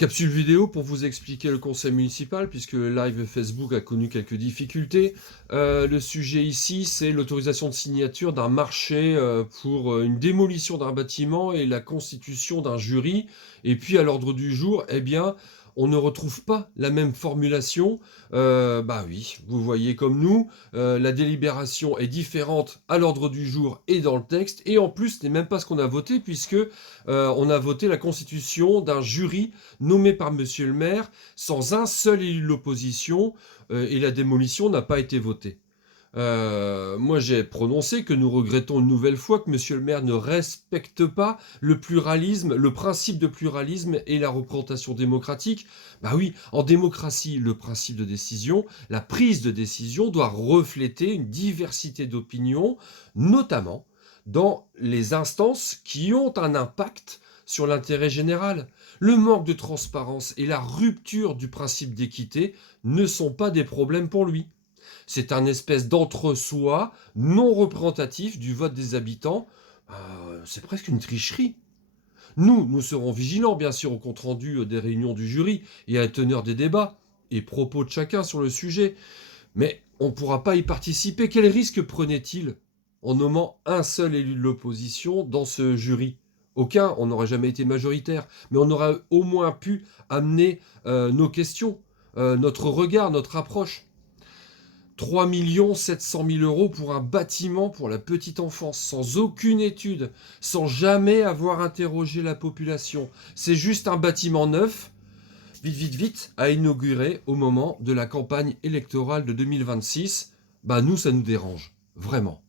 Capsule vidéo pour vous expliquer le conseil municipal, puisque le live Facebook a connu quelques difficultés. Le sujet ici, c'est l'autorisation de signature d'un marché pour une démolition d'un bâtiment et la constitution d'un jury. Et puis à l'ordre du jour, eh bien, on ne retrouve pas la même formulation. Bah oui, vous voyez comme nous, la délibération est différente à l'ordre du jour et dans le texte. Et en plus, ce n'est même pas ce qu'on a voté, puisque on a voté la constitution d'un jury nommé par monsieur le maire, sans un seul élu de l'opposition, et la démolition n'a pas été votée. Moi, j'ai prononcé que nous regrettons une nouvelle fois que monsieur le maire ne respecte pas le pluralisme, le principe de pluralisme et la représentation démocratique. Bah oui, en démocratie, le principe de décision, la prise de décision doit refléter une diversité d'opinions, notamment dans les instances qui ont un impact sur l'intérêt général. Le manque de transparence et la rupture du principe d'équité ne sont pas des problèmes pour lui. C'est un espèce d'entre-soi non représentatif du vote des habitants. C'est presque une tricherie. Nous serons vigilants, bien sûr, au compte-rendu des réunions du jury et à la teneur des débats et propos de chacun sur le sujet. Mais on ne pourra pas y participer. Quel risque prenait-il en nommant un seul élu de l'opposition dans ce jury? Aucun, on n'aurait jamais été majoritaire, mais on aurait au moins pu amener nos questions, notre regard, notre approche. 3 700 000 euros pour un bâtiment pour la petite enfance, sans aucune étude, sans jamais avoir interrogé la population. C'est juste un bâtiment neuf, vite, à inaugurer au moment de la campagne électorale de 2026. Bah nous, ça nous dérange, vraiment.